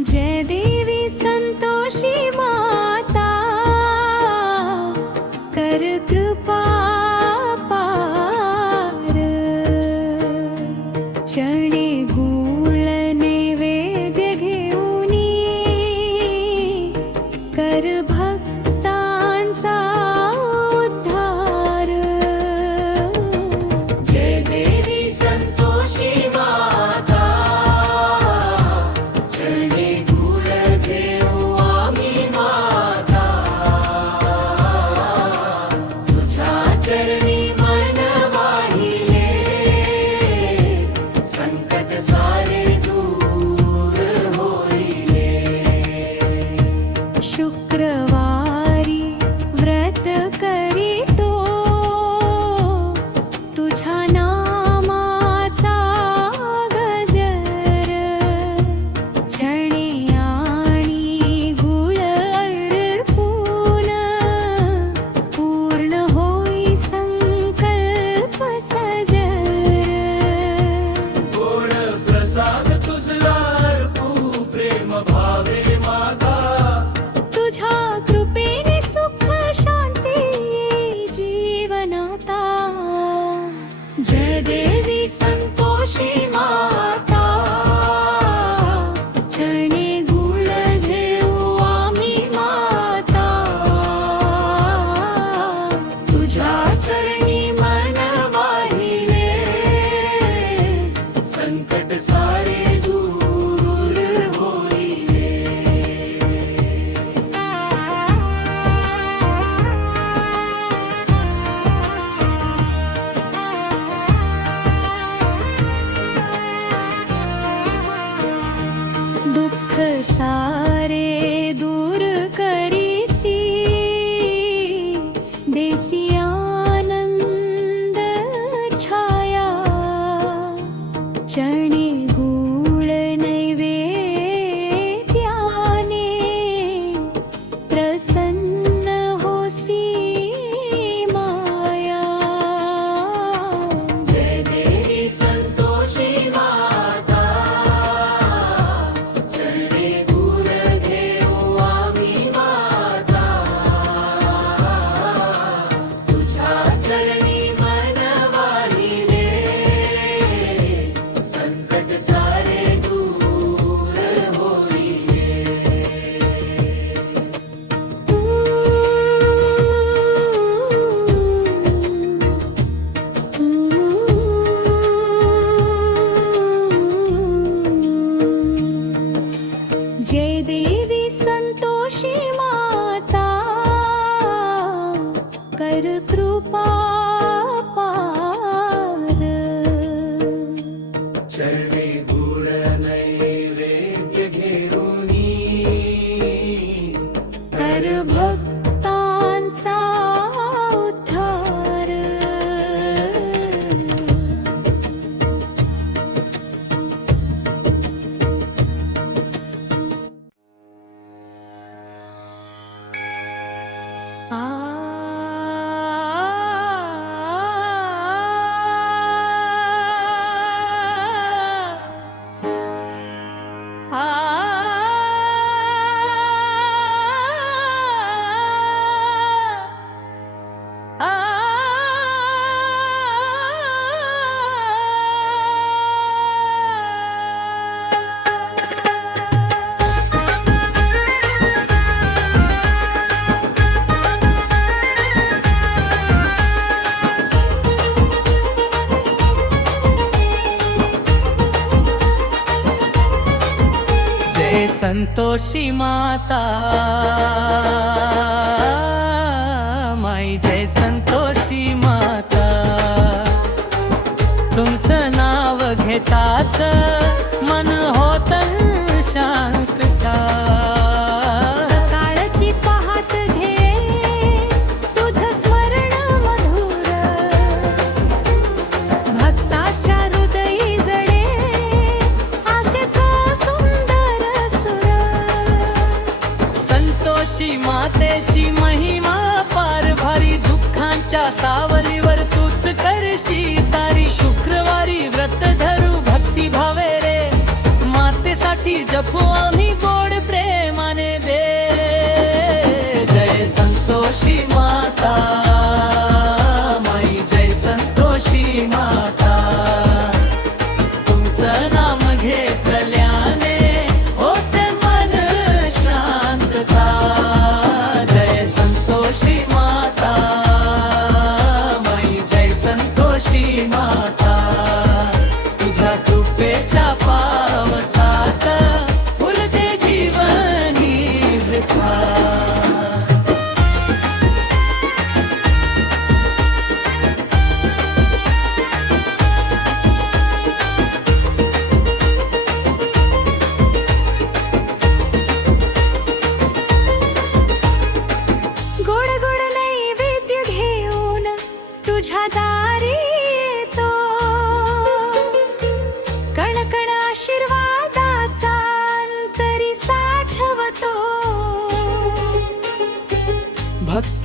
जय देवी संतोषी माता, कर कृपा पार। चरणी गूळ नैवेद्य घेऊनी, कर भक्तांचा उद्धार। जय देवी संतोषी माता, चरणी गूळ घेऊ आम्ही माता। तुझ्या चरणी मन वाहिले, संकट सारे दूर होईले। शुक्रवारी व्रत करीतो, तुझ्या नामाचा गजर। चरणी आणि गूळ अर्पून, पूर्ण होई संकल्प सजर। गोड प्रसाद तुझला अर्पू प्रेम भावे माता। तुझ्या कृपेने सुख शांती जीवनाता। जय देवी संतोषी माता, चरणी गूळ घेऊ आम्ही माता। तुझ्या चरणी मन वाहिले, संकट सारे दूर होईले। दुःख सारे दूर करीसी, देसी आनंद छाया। चरणी गूळ नैवेद्याने, प्रसन्न होसी माया। जय देवी संतोषी माता, चरणी गूळ घेऊ आम्ही माता। तुझ्या चरणी मन वाहिले, संकट सारे दूर होईले। जय देवी संतोषी माता, कर कृपा पार। चरणी गूळ नैवेद्य घेऊनी, कर भक्तांचा उद्धार। जय संतोषी माता, माई जय संतोषी माता। तुमचं नाव घेताच मन होत शांतता। सकाळची पहाट घे, तुझं स्मरण मधुर। भक्ताच्या हृदयी जडे, आशेचा सुंदर सुर। संतोषी मातेची महिमा पार भारी, दुःखांच्या सावलीवर तूच करशी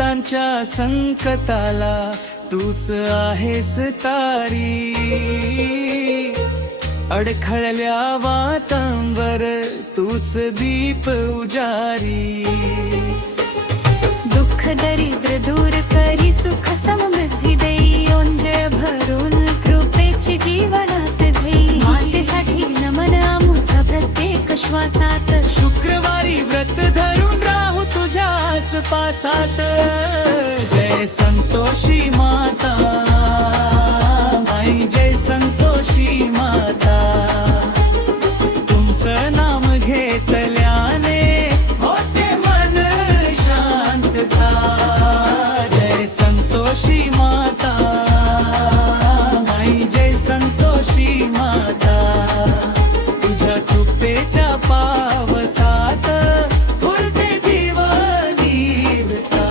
भक्तांच्या संकटाला तूच आहेस तारी, अडखळल्या वातांवर तूच दीप उजारी. दुःख दरिद्र दूर करी, सुख समृद्धी देई, ओंजळ भरून कृपेची जीवनात देई. मातेसाठी नमन आमुचा प्रत्येक श्वासात, शुक्रवारी व्रत धरून राहू तुझ्या आसपासात. जय संतोषी माता, आई जय संतोषी माता. तुमचं नाम घेतल्याने होते मन शांतता. जय संतोषी माता, आई जय संतोषी माता. तुझ्या कृपेच्या पावसात फुलते जीवनीवता.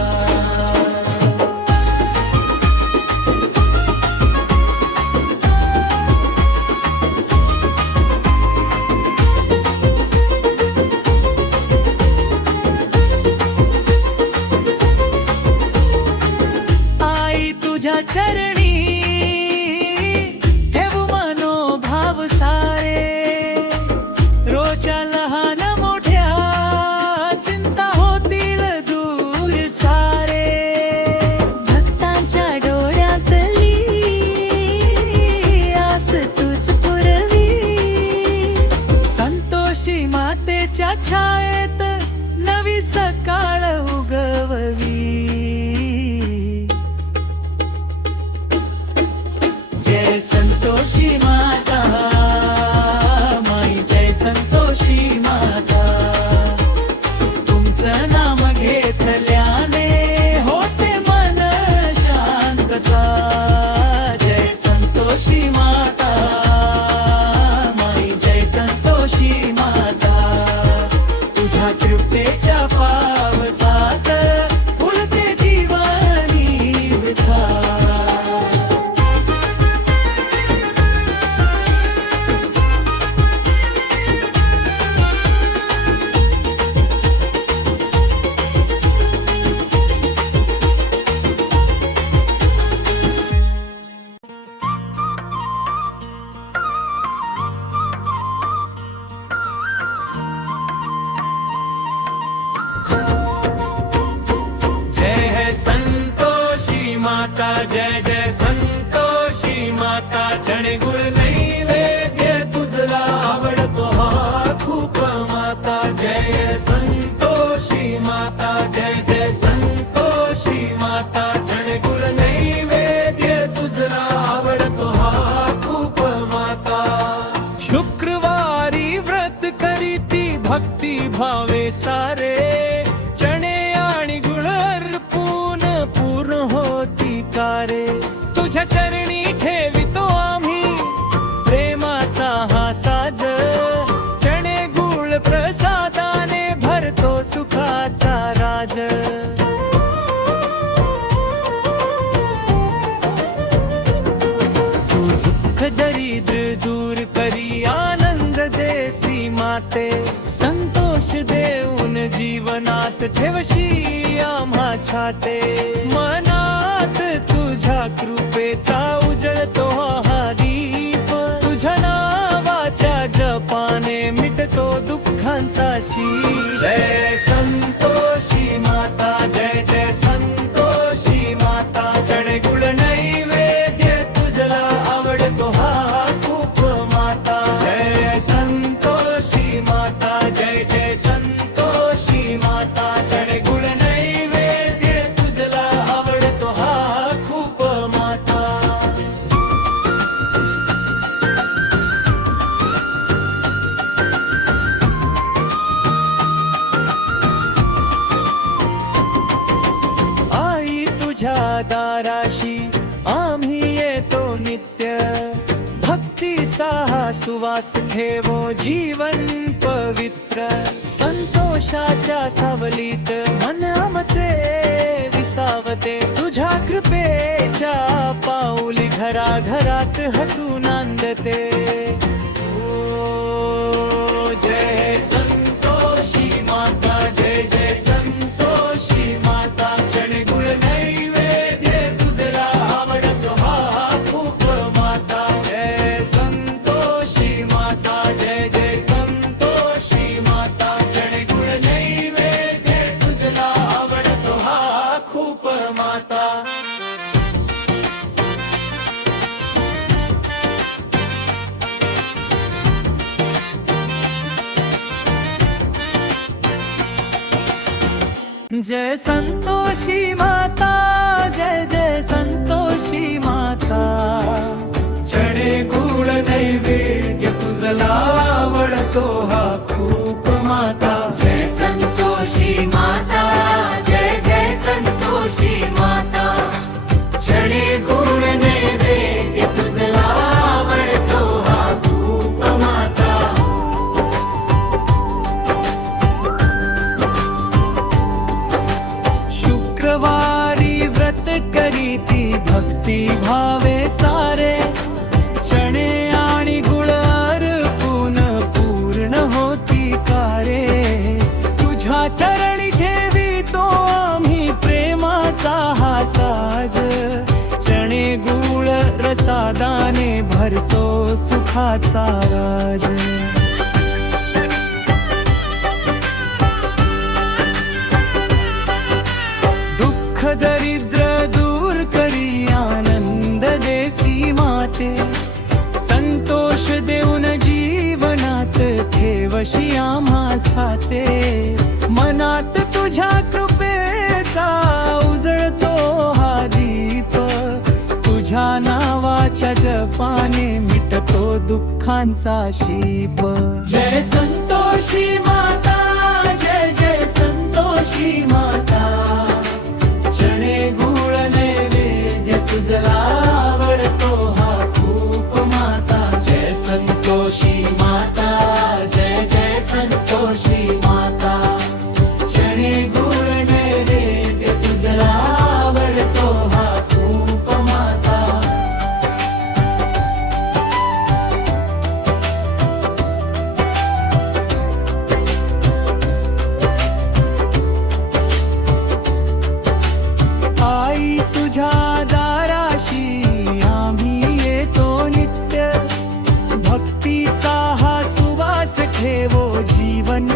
आई तुझ्या चरणी ठेवू मनोभाव सारे, रोजच्या लहान मोठ्या चिंता होतील दूर सारे. भक्तांच्या डोळ्यातली आस तूच पुरवी. संतोषी मातेच्या छायेत नवी सकाळ उगवली. जय संतोषी माता, माई जय संतोषी माता. तुमचं नाम घेतल्याने होते मन शांतता. जय संतोषी माता, माई जय संतोषी माता. तुझ्या कृपेच्या पावसात फुलते जीवनी विथा. जय है संतोषी माता, जय जय संतोषी माता. चणे गुळ नैवेद्य तुझला आवडतो हा खूप माता. जय संतोषी माता, जय जय संतोषी माता. चणे गुळ नैवेद्य तुझला आवडतो हा खूप माता. शुक्रवारी व्रत करीती भक्ती भावे सारे, चणे आणि गुळ अर्पून पूर्ण होती कारे. तुझ्या चरणी ठेवितो आम्ही प्रेमाचा हा साज, चणे गुळ प्रसादाने भरतो सुखाचा राज. तू दुःख दरिद्र दूर करी, आनंद देसी माते. संतोष देऊन जीवनात ठेवशी आम्हा छाते. मनात तुझ्या कृपेचा उजळतो हा दीप. तुझ्या नावाच्या जपाने मिटतो दुःखांचा शीप. जय संतोषी माता, जय जय संतोषी माता. चणे गुळ नैवेद्य तुझला आवडतो हा खूप माता. जय संतोषी माता, जय जय संतोषी माता. चणे गुळ नैवेद्य तुझला आवडतो हा खूप माता. आई तुझ्या दाराशी आम्ही येतो नित्य. भक्तीचा हा सुवास ठेवो जीवन पवित्र. संतोषाच्या सावलीत मन आमचे विसावते. तुझ्या कृपेच्या पाऊली घराघरात हसून नांदते. ओ जय संतोषी माता, जय जय संतोषी माता. चणे गुळ जय संतोषी माता, जय जय संतोषी माता. चणे गुळ नैवेद्य तुझला आवडतो हा खूप माता. जय संतोषी माता, जय जय संतोषी माता. चणे गुळ नैवेद्य तुझला आवडतो हा खूप माता. शुक्रवारी व्रत करीती भक्ती भावे सारे. चणे आणि गुळ अर्पून पूर्ण होती कारे. तुझ्या चरणी ठेवितो आम्ही प्रेमाचा हा साज. चणे गुळ रसादाने भरतो सुखाचा राज. दुःख दरिद्र दूर करी आनंद देसी माते. संतोष देऊन जीवनात ठेवशी आम्हा छाते. मनात तुझ्या कृपेचा उजळतो हा दीप. तुझ्या नावाच्या जपाने मिटतो दुःखांचा शीप. जय संतोषी माता, जय जय संतोषी माता. चणे गुळ नैवेद्य तुझला आवडतो हा खूप माता. जय संतोषी माता, जय जय संतोषी माता. चणे गुळ नैवेद्य तुझला आवडतो हा खूप माता. आई तुझ्या दाराशी आम्ही येतो नित्य. भक्तीचा हा सुवास ठेवो जीवन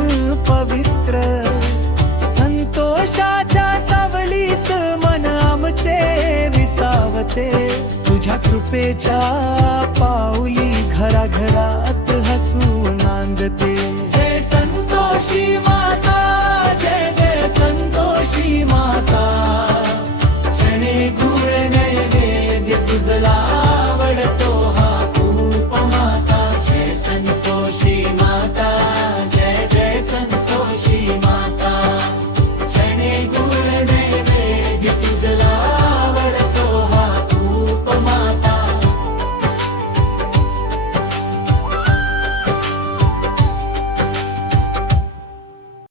पवित्र. संतोषाच्या सावलीत मन आमचे विसावते. तुझ्या कृपेच्या पाऊली घराघरात हसू नांदते.